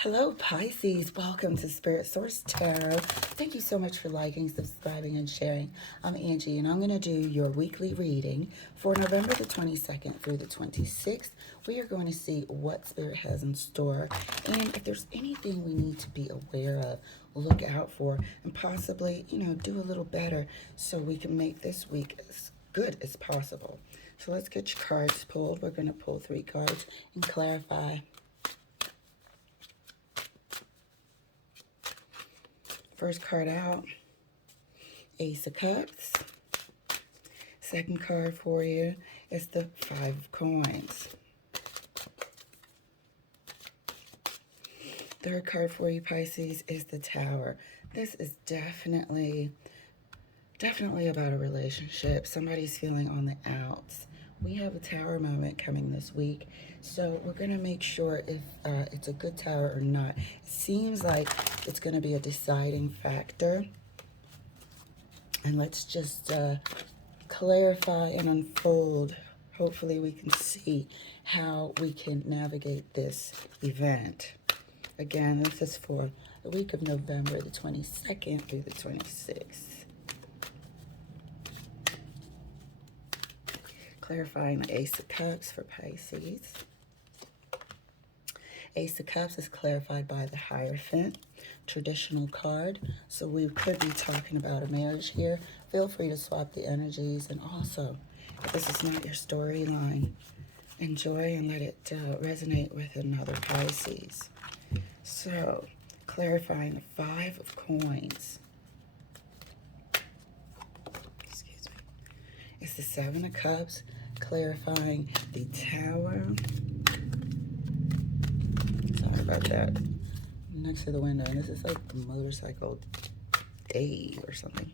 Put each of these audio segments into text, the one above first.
Hello, Pisces. Welcome to Spirit Source Tarot. Thank you so much for liking, subscribing, and sharing. I'm Angie, and I'm going to do your weekly reading for November the 22nd through the 26th. We are going to see what Spirit has in store, and if there's anything we need to be aware of, look out for, and possibly, do a little better so we can make this week as good as possible. So let's get your cards pulled. We're going to pull 3 cards and clarify. First card out, Ace of Cups. Second card for you is the 5 of Coins. Third card for you, Pisces, is the Tower. This is definitely about a relationship. Somebody's feeling on the outs. We have a Tower moment coming this week, so we're going to make sure if it's a good Tower or not. It seems like it's going to be a deciding factor. And let's just clarify and unfold. Hopefully we can see how we can navigate this event. Again, this is for the week of November the 22nd through the 26th. Clarifying the Ace of Cups for Pisces. Ace of Cups is clarified by the Hierophant, traditional card. So we could be talking about a marriage here. Feel free to swap the energies. And also, if this is not your storyline, enjoy and let it resonate with another Pisces. So, clarifying the 5 of Coins. Excuse me. It's the 7 of Cups, clarifying the Tower. Sorry about that. Next to the window, and this is like a motorcycle day or something.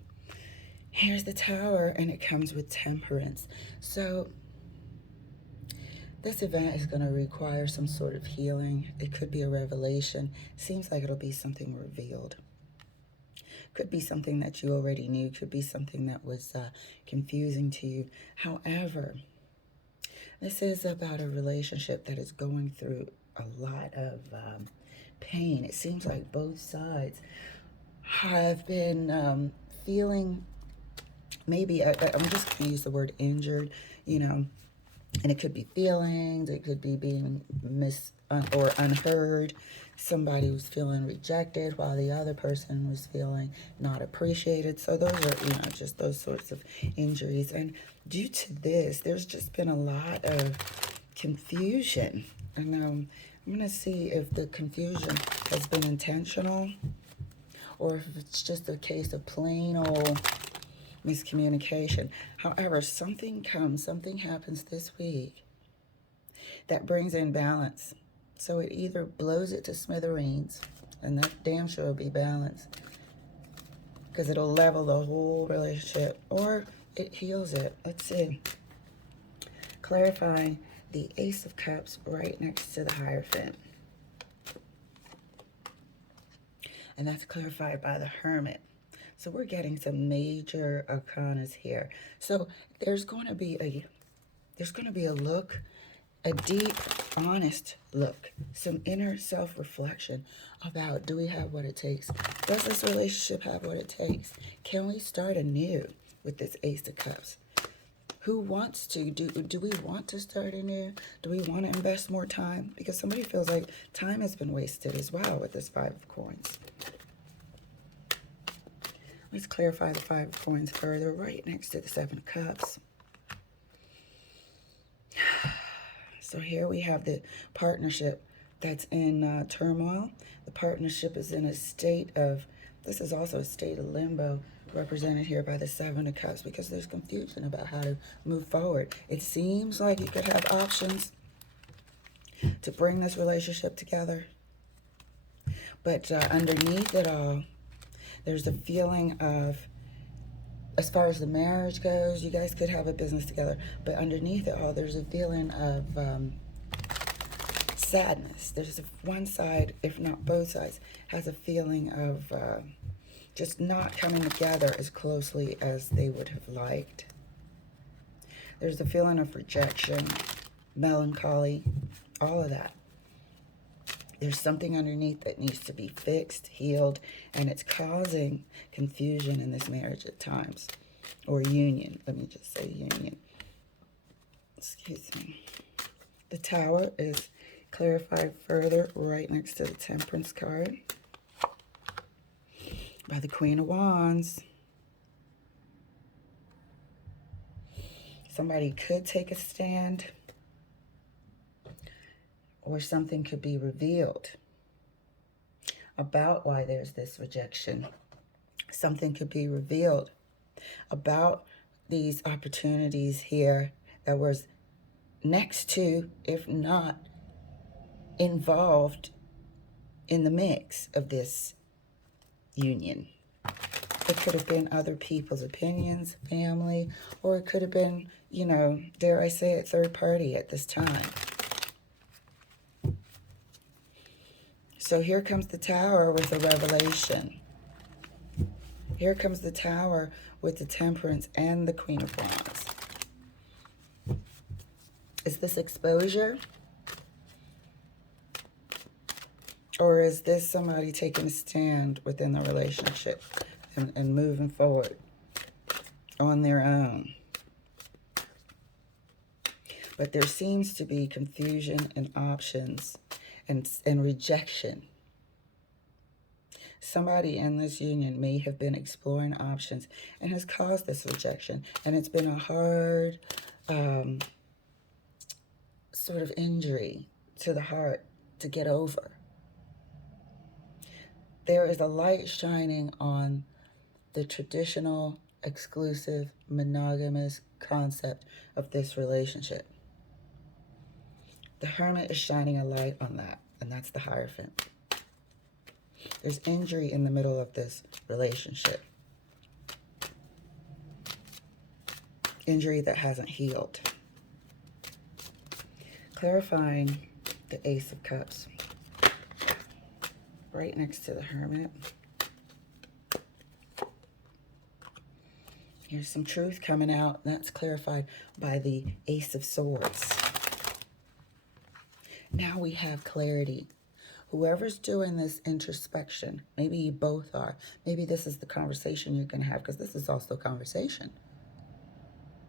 Here's the Tower, and it comes with Temperance. So this event is going to require some sort of healing. It could be a revelation. Seems like it'll be something revealed. Could be something that you already knew. Could be something that was confusing to you. However, this is about a relationship that is going through a lot of pain. It seems like both sides have been feeling, maybe, I'm just going to use the word injured, and it could be feelings, it could be being or unheard. Somebody was feeling rejected while the other person was feeling not appreciated. So those are, just those sorts of injuries. And due to this, there's just been a lot of confusion. And I'm going to see if the confusion has been intentional or if it's just a case of plain old miscommunication. However, something happens this week that brings in balance. So it either blows it to smithereens, and that damn sure will be balance, because it'll level the whole relationship, or it heals it. Let's see. Clarifying the Ace of Cups right next to the Hierophant. And that's clarified by the Hermit. So we're getting some major arcanas here. So there's going to be a look, a deep, honest look, some inner self-reflection about, do we have what it takes? Does this relationship have what it takes? Can we start anew with this Ace of Cups? Who wants to? Do we want to start anew? Do we want to invest more time? Because somebody feels like time has been wasted as well with this 5 of Coins. Let's clarify the 5 of Coins further, right next to the 7 of Cups. So here we have the partnership that's in turmoil. The partnership is in a state of, this is also a state of limbo, represented here by the 7 of Cups, because there's confusion about how to move forward. It seems like you could have options to bring this relationship together. But underneath it all, there's a feeling of, as far as the marriage goes, you guys could have a business together. But underneath it all, there's a feeling of sadness. There's one side, if not both sides, has a feeling of just not coming together as closely as they would have liked. There's a feeling of rejection, melancholy, all of that. There's something underneath that needs to be fixed, healed, and it's causing confusion in this marriage at times. Or union. Let me just say union. Excuse me. The Tower is clarified further right next to the Temperance card by the Queen of Wands. Somebody could take a stand, or something could be revealed about why there's this rejection. Something could be revealed about these opportunities here that was next to, if not involved in the mix of this union. It could have been other people's opinions, family, or it could have been, you know, dare I say it, third party at this time. So here comes the Tower with a revelation. Here comes the Tower with the Temperance and the Queen of Wands. Is this exposure? Or is this somebody taking a stand within the relationship and moving forward on their own? But there seems to be confusion and options and rejection. Somebody in this union may have been exploring options and has caused this rejection. And it's been a hard sort of injury to the heart to get over. There is a light shining on the traditional, exclusive, monogamous concept of this relationship. The Hermit is shining a light on that, and that's the Hierophant. There's injury in the middle of this relationship. Injury that hasn't healed. Clarifying the Ace of Cups. Right next to the Hermit. Here's some truth coming out. That's clarified by the Ace of Swords. Now we have clarity. Whoever's doing this introspection, maybe you both are. Maybe this is the conversation you're going to have, because this is also conversation.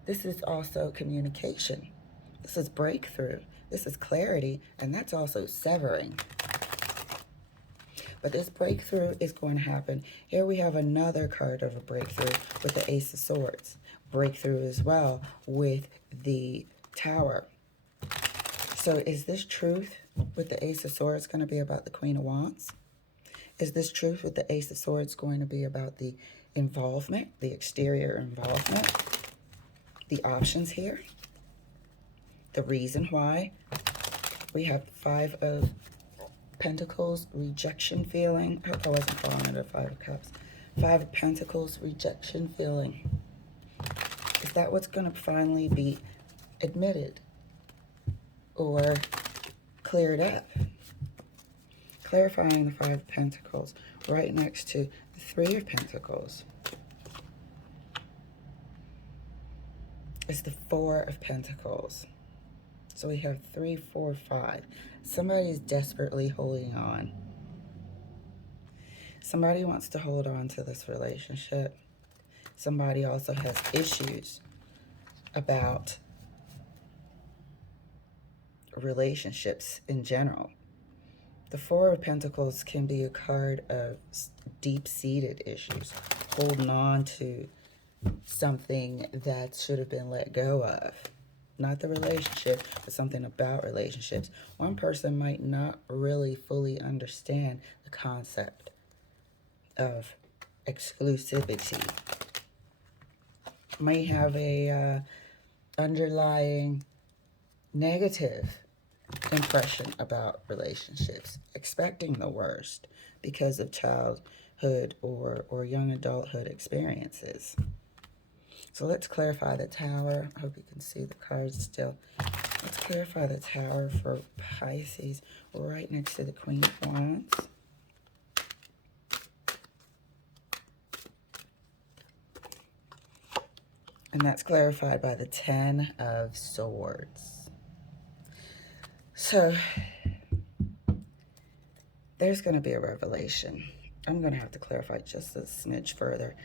This is also communication. This is breakthrough. This is clarity, and that's also severing. But this breakthrough is going to happen. Here we have another card of a breakthrough with the Ace of Swords. Breakthrough as well with the Tower. So is this truth with the Ace of Swords going to be about the Queen of Wands? Is this truth with the Ace of Swords going to be about the involvement, the exterior involvement, the options here, the reason why? We have 5 of Pentacles, rejection feeling. I hope I wasn't falling into 5 of Cups. 5 of Pentacles, rejection feeling. Is that what's going to finally be admitted or cleared up? Clarifying the 5 of Pentacles right next to the 3 of Pentacles is the 4 of Pentacles. So we have 3, 4, 5. Somebody's desperately holding on. Somebody wants to hold on to this relationship. Somebody also has issues about relationships in general. The 4 of Pentacles can be a card of deep-seated issues, holding on to something that should have been let go of. Not the relationship, but something about relationships. One person might not really fully understand the concept of exclusivity. May have a underlying negative impression about relationships, expecting the worst because of childhood or young adulthood experiences. So let's clarify the Tower. I hope you can see the cards still. Let's clarify the Tower for Pisces right next to the Queen of Wands. And that's clarified by the 10 of Swords. So There's going to be a revelation. I'm going to have to clarify just a smidge further.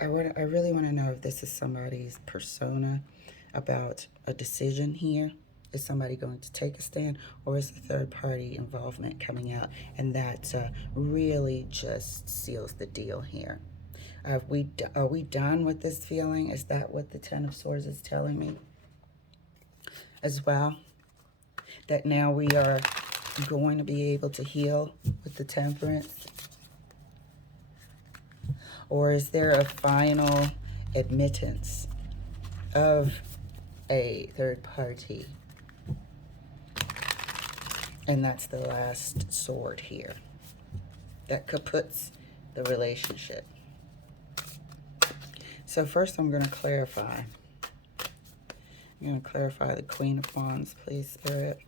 I really want to know if this is somebody's persona about a decision here. Is somebody going to take a stand, or is the third party involvement coming out? And that really just seals the deal here. Are we done with this feeling? Is that what the Ten of Swords is telling me as well? That now we are going to be able to heal with the Temperance? Or is there a final admittance of a third party? And that's the last sword here. That kaputs the relationship. So first I'm going to clarify. I'm going to clarify the Queen of Wands, please, Spirit.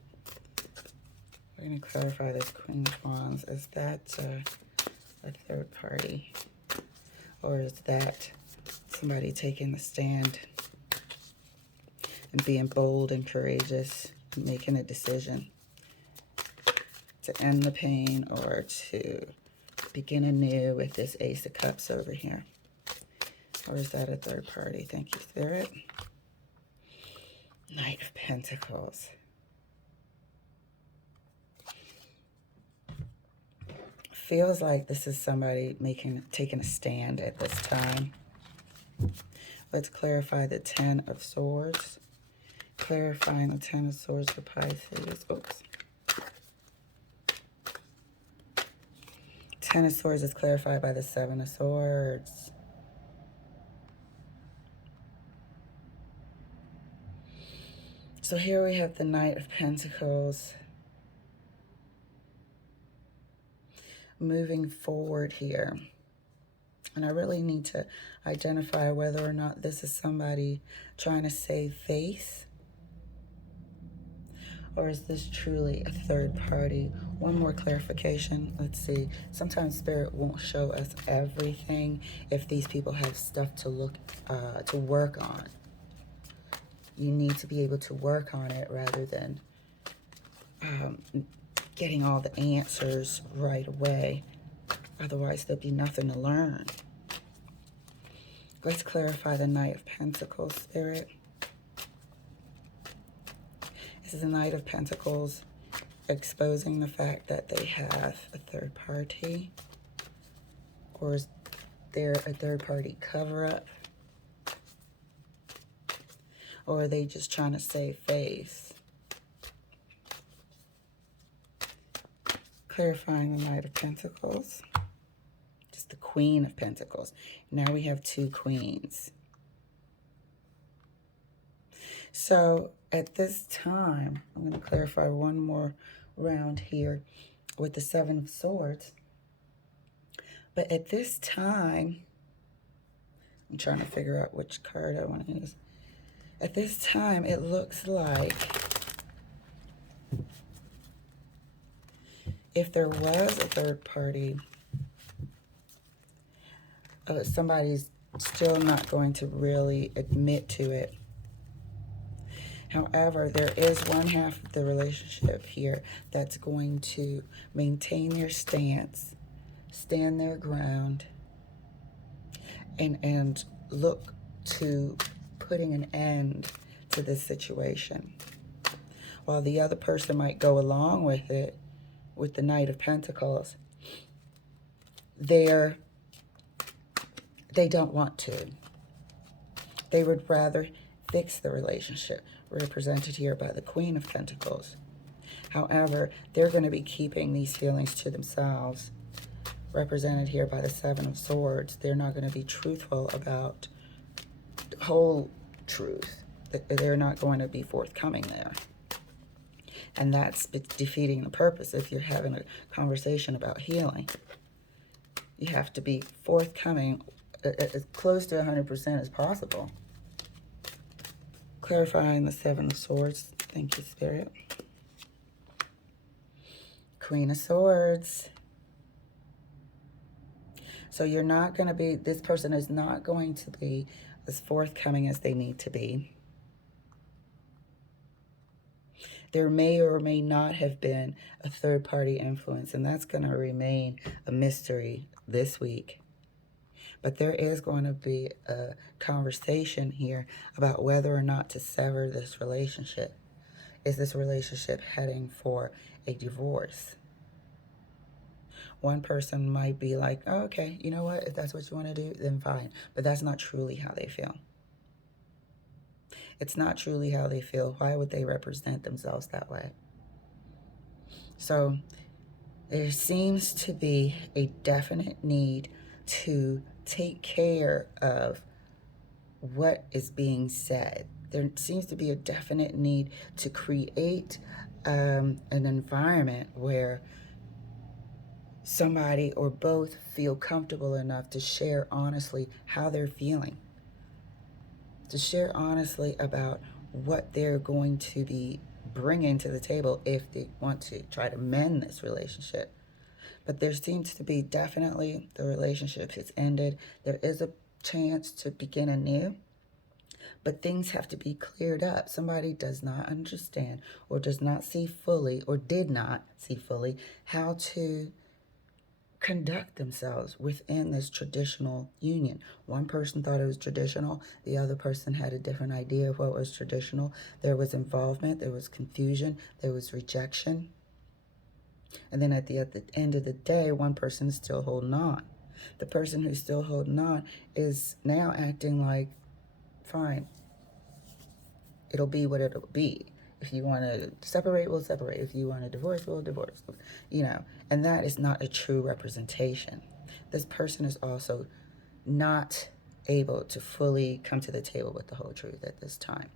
We're going to clarify this Queen of Wands. Is that a third party? Or is that somebody taking the stand and being bold and courageous and making a decision to end the pain or to begin anew with this Ace of Cups over here? Or is that a third party? Thank you, Spirit. Knight of Pentacles. Feels like this is somebody taking a stand at this time. Let's clarify the Ten of Swords. Clarifying the Ten of Swords for Pisces. Oops. Ten of Swords is clarified by the Seven of Swords. So here we have the Knight of Pentacles. Moving forward here. And I really need to identify whether or not this is somebody trying to save face. Or is this truly a third party? One more clarification. Let's see. Sometimes Spirit won't show us everything if these people have stuff to work on. You need to be able to work on it rather than getting all the answers right away. Otherwise, there'll be nothing to learn. Let's clarify the Knight of Pentacles, Spirit. This is the Knight of Pentacles exposing the fact that they have a third party. Or is there a third party cover-up? Or are they just trying to save face? Clarifying the Knight of Pentacles. Just the Queen of Pentacles. Now we have two queens. So at this time, I'm going to clarify one more round here with the Seven of Swords. But at this time, I'm trying to figure out which card I want to use. At this time, it looks like if there was a third party, somebody's still not going to really admit to it. However, there is one half of the relationship here that's going to maintain their stance, stand their ground, and look to putting an end to this situation. While the other person might go along with it, with the Knight of Pentacles, they don't want to. They would rather fix the relationship, represented here by the Queen of Pentacles. However, they're going to be keeping these feelings to themselves, represented here by the Seven of Swords. They're not going to be truthful about the whole truth. They're not going to be forthcoming there. And that's defeating the purpose. If you're having a conversation about healing, you have to be forthcoming as close to 100% as possible. Clarifying the Seven of Swords. Thank you, Spirit. Queen of Swords. So you're not going to be, this person is not going to be as forthcoming as they need to be. There may or may not have been a third-party influence, and that's going to remain a mystery this week. But there is going to be a conversation here about whether or not to sever this relationship. Is this relationship heading for a divorce? One person might be like, oh, okay, you know what? If that's what you want to do, then fine. But that's not truly how they feel. It's not truly how they feel. Why would they represent themselves that way? So there seems to be a definite need to take care of what is being said. There seems to be a definite need to create an environment where somebody or both feel comfortable enough to share honestly how they're feeling, to share honestly about what they're going to be bringing to the table if they want to try to mend this relationship. But there seems to be definitely the relationship has ended. There is a chance to begin anew, but things have to be cleared up. Somebody does not understand or does not see fully or did not see fully how to conduct themselves within this traditional union. One person thought it was traditional. The other person had a different idea of what was traditional. There was involvement. There was confusion. There was rejection. And then at the end of the day, one person is still holding on. The person who's still holding on is now acting like, fine, it'll be what it'll be. If you want to separate, we'll separate. If you want to divorce, we'll divorce. You know, and that is not a true representation. This person is also not able to fully come to the table with the whole truth at this time.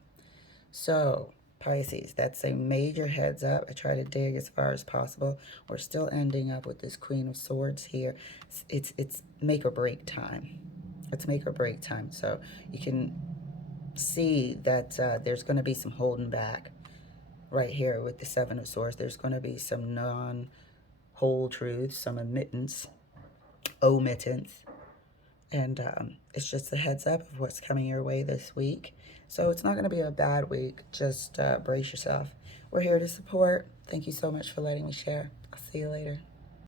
So, Pisces, that's a major heads up. I try to dig as far as possible. We're still ending up with this Queen of Swords here. It's make or break time. It's make or break time. So you can see that there's going to be some holding back right here with the Seven of Swords. There's going to be some non-whole truths, some omittance, and it's just a heads up of what's coming your way this week. So it's not going to be a bad week. Just brace yourself. We're here to support. Thank you so much for letting me share. I'll see you later.